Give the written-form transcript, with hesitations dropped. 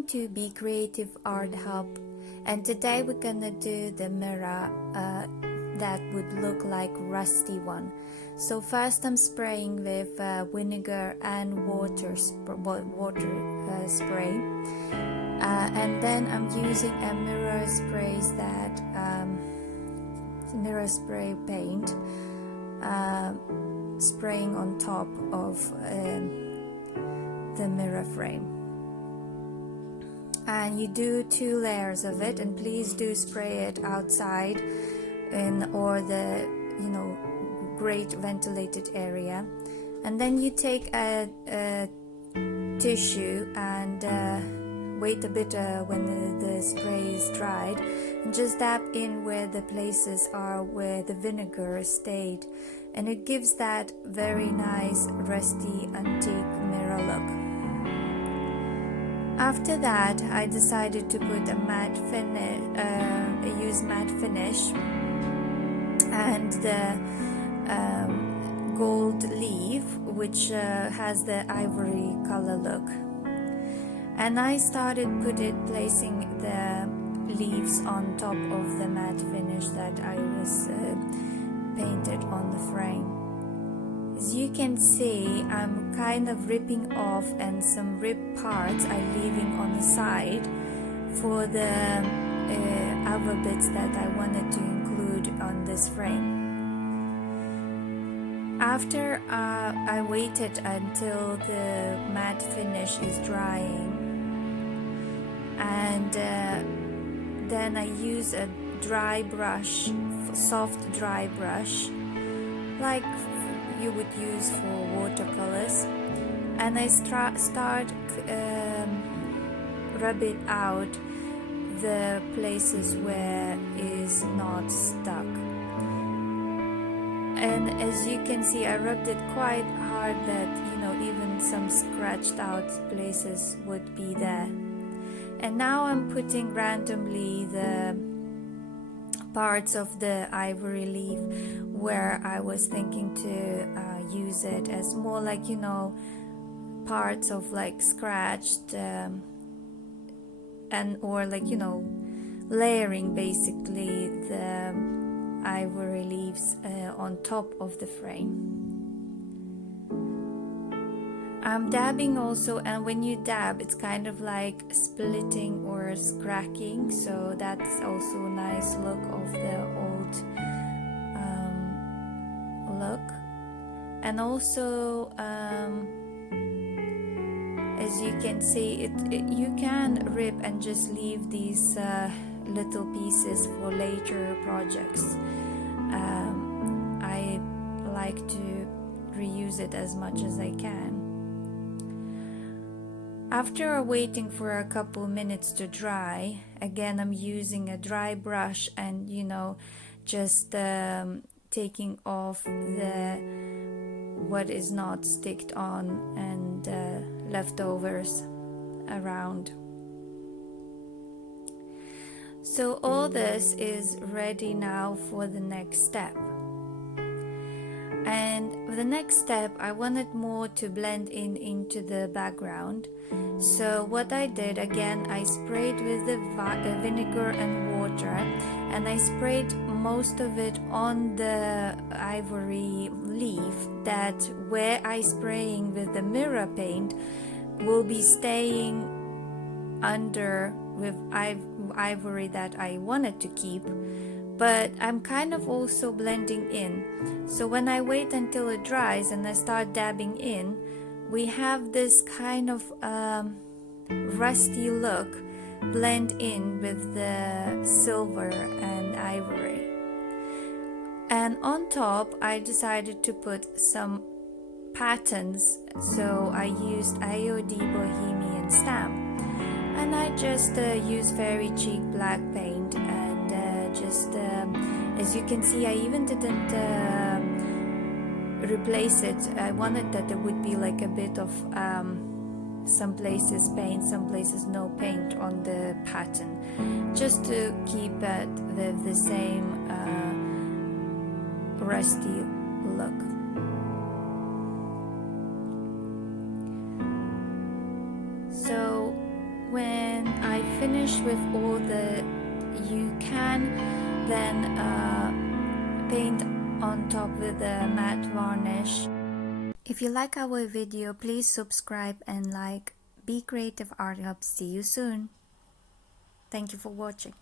Welcome to Be Creative Art Hub, and today we're gonna do the mirror that would look like rusty one. So first I'm spraying with vinegar and water spray, and then I'm using a mirror spray paint, spraying on top of the mirror frame. And you do 2 layers of it, and please do spray it outside or the great ventilated area. And then you take a tissue and wait a bit when the spray is dried, and just dab in where the places are where the vinegar stayed, and it gives that very nice rusty antique mirror look. After that, I decided to put a matte finish, use matte finish and the gold leaf, which has the ivory color look. And I started placing the leaves on top of the matte finish that I was painted on the frame. As you can see, I'm kind of ripping off, and some ripped parts I'm leaving on the side for the other bits that I wanted to include on this frame. After I waited until the matte finish is drying, and then I use a dry brush, soft dry brush, like you would use for watercolors, and I start rubbing out the places where is not stuck. And as you can see, I rubbed it quite hard that even some scratched out places would be there. And now I'm putting randomly the parts of the ivory leaf where I was thinking to use it as more like parts of like scratched and or like layering basically the ivory leaves on top of the frame. I'm dabbing also, and when you dab, it's kind of like splitting or cracking, so that's also a nice look of the old look. And also, as you can see, you can rip and just leave these little pieces for later projects. I like to reuse it as much as I can. After waiting for a couple minutes to dry, again I'm using a dry brush and just taking off what is not sticked on and leftovers around. So all this is ready now for the next step. And the next step, I wanted more to blend into the background. So what I did, again, I sprayed with the vinegar and water, and I sprayed most of it on the ivory leaf, that where I spraying with the mirror paint will be staying under with ivory that I wanted to keep. But I'm kind of also blending in. So when I wait until it dries and I start dabbing in, we have this kind of rusty look blend in with the silver and ivory. And on top, I decided to put some patterns. So I used IOD Bohemian stamp, and I just used very cheap black paint, and as you can see, I even didn't replace it. I wanted that there would be like a bit of some places paint, some places no paint on the pattern, just to keep it with the same rusty look. So when finished with all the you can then paint on top with the matte varnish. If you like our video, please subscribe and like. Be Creative Art Hub. See you soon. Thank you for watching.